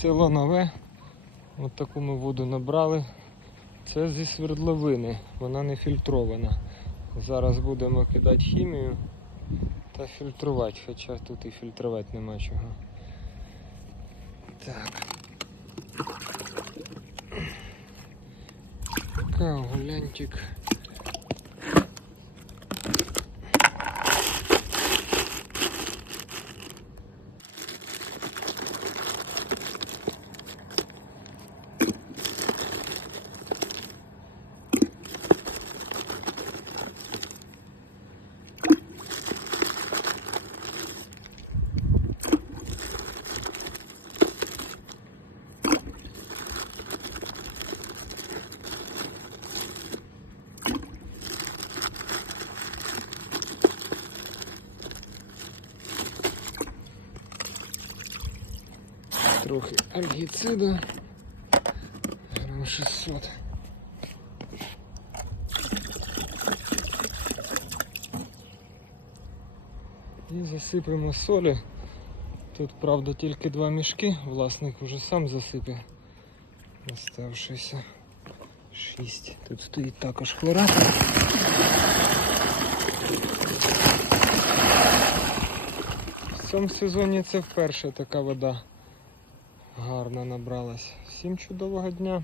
Село нове. От таку ми воду набрали. Це зі свердловини, вона не фільтрована. Зараз будемо кидати хімію та фільтрувати, хоча тут і фільтрувати нема чого. Так. Коагулянтик. Трохи альгіциду. Грам 600. І засипемо солі. Тут, правда, тільки два мішки. Власник вже сам засипе. Оставшися шість. Тут стоїть також хлорат. В цьому сезоні це вперше така вода гарно набралась. Всім чудового дня!